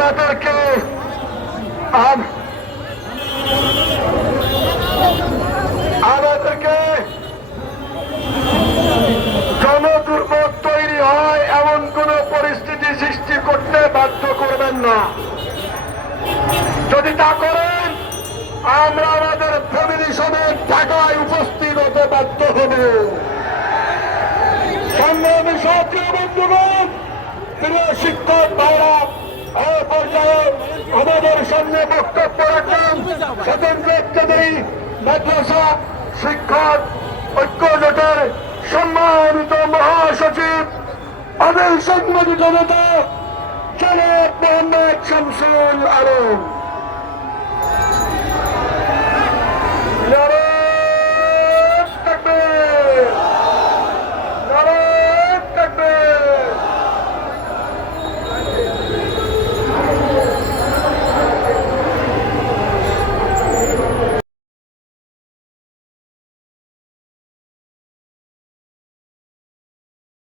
আমাদেরকে জনদুর্ভোগ তৈরি হয় এমন কোন পরিস্থিতি সৃষ্টি করতে বাধ্য করবেন না। যদি তা করেন আমরা আমাদের ফ্যামিলি সমেত ঢাকায় উপস্থিত হতে বাধ্য হব। সংগ্রামী সাথী বন্ধুগণ, প্রিয় শিক্ষক ভাইরা, এই পর্যায়ে আমাদের সামনে বক্তব্য রাখেন স্বতন্ত্র ইত্যাদি মাদ্রাসা শিক্ষক ঐক্য জোটের সম্মানিত মহাসচিব আদিল সাংবাদিক নেতা জনাব মোহাম্মদ শামসুল আলম।